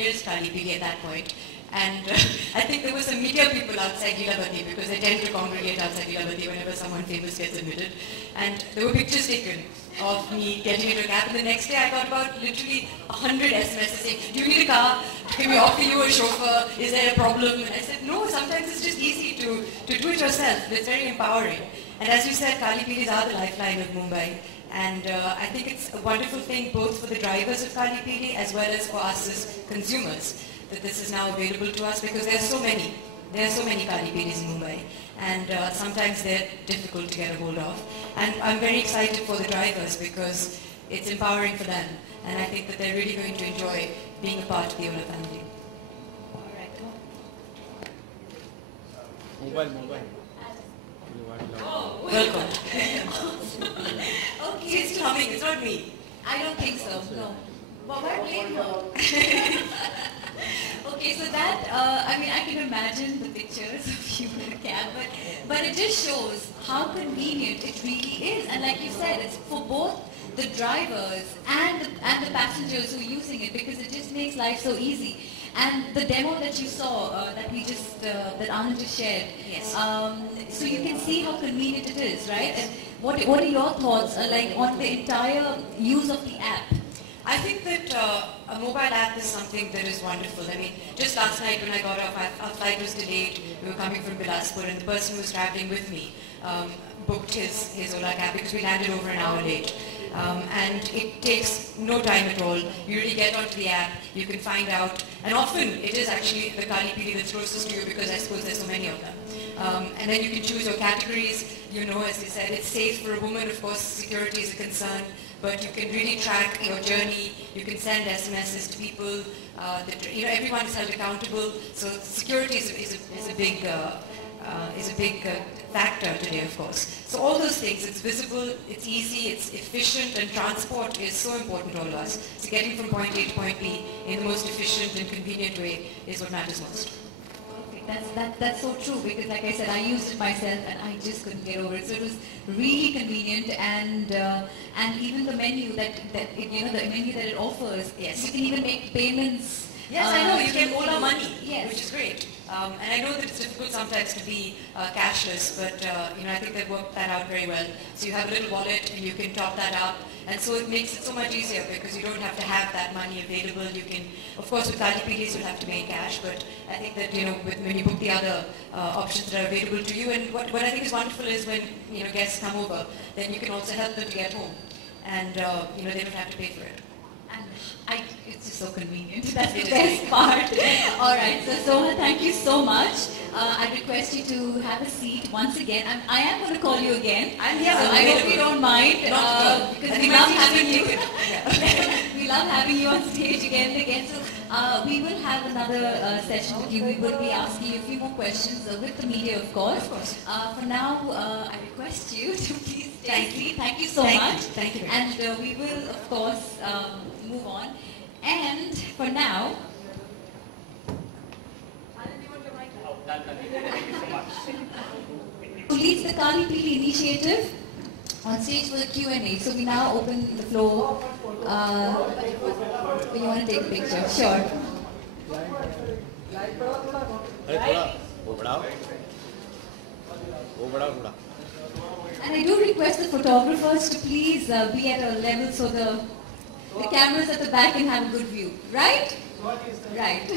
nearest Kali Pili at that point. And I think there were some media people outside Leelavati because they tend to congregate outside Leelavati whenever someone famous gets admitted. And there were pictures taken of me getting into a cab. And the next day I got about literally 100 SMSs saying, do you need a car? Can we offer you a chauffeur? Is there a problem? And I said, no, sometimes it's just easy to do it yourself. It's very empowering. And as you said, Kali Pilis are the lifeline of Mumbai. And I think it's a wonderful thing both for the drivers of Kali Pili as well as for us as consumers that this is now available to us because there are so many. There are so many Kali Pilis in Mumbai. And sometimes they're difficult to get a hold of. And I'm very excited for the drivers because it's empowering for them. And I think that they're really going to enjoy being a part of the Ola family. All right. Mobile. Oh. Welcome. Okay. She's humming, it's not me. I don't think so. No. But why blame her? Okay, so that, I mean, I can imagine the pictures of you in a cab, but it just shows how convenient it really is. And like you said, it's for both the drivers and the passengers who are using it because it just makes life so easy. And the demo that you saw, that Anand just shared, yes. So you can see how convenient it is, right? And what are your thoughts like on the entire use of the app? I think that a mobile app is something that is wonderful. I mean, just last night when I got off, our flight was delayed. We were coming from Bilaspur and the person who was traveling with me booked his Ola cab because we landed over an hour late. And it takes no time at all. You really get onto the app, you can find out, and often it is actually the Kali Pili that's closest to you because I suppose there's so many of them. And then you can choose your categories. You know, as you said, it's safe for a woman, of course, security is a concern, but you can really track your journey. You can send SMSs to people. Everyone is held accountable. So security is a big factor today, of course. So all those things, it's visible, it's easy, it's efficient, and transport is so important to all of us. So getting from point A to point B in the most efficient and convenient way is what matters most. That's so true because, like I said, I used it myself and I just couldn't get over it. So it was really convenient, and even the menu the menu that it offers. Yes. You can even make payments. Yes, I know. You can Ola money, yes. which is great. And I know that it's difficult sometimes to be cashless, but I think they've worked that out very well. So you have a little wallet and you can top that up. And so it makes it so much easier because you don't have to have that money available. You can, of course, with Kali Pilis you'll have to pay in cash, but I think that, when you book the other options that are available to you, and what I think is wonderful is when, guests come over, then you can also help them to get home. And, they don't have to pay for it. And it's just so convenient. That's the best part. All right. So Soha, thank you so much. I request you to have a seat once again. I am going to call you again. I'm here. So I hope you don't mind because we love having you. We love having you on stage again and again. So we will have another session with you. We will be asking you a few more questions with the media, of course. Of course. For now, I request you to please stay seated. Thank you so much. Thank you very much. And we will, of course, move on. And for now, who leads the Kali Pili initiative on stage for the Q&A. So we now open the floor. You want to take a picture? Sure. And I do request the photographers to please be at a level so the cameras at the back can have a good view. Right? Right.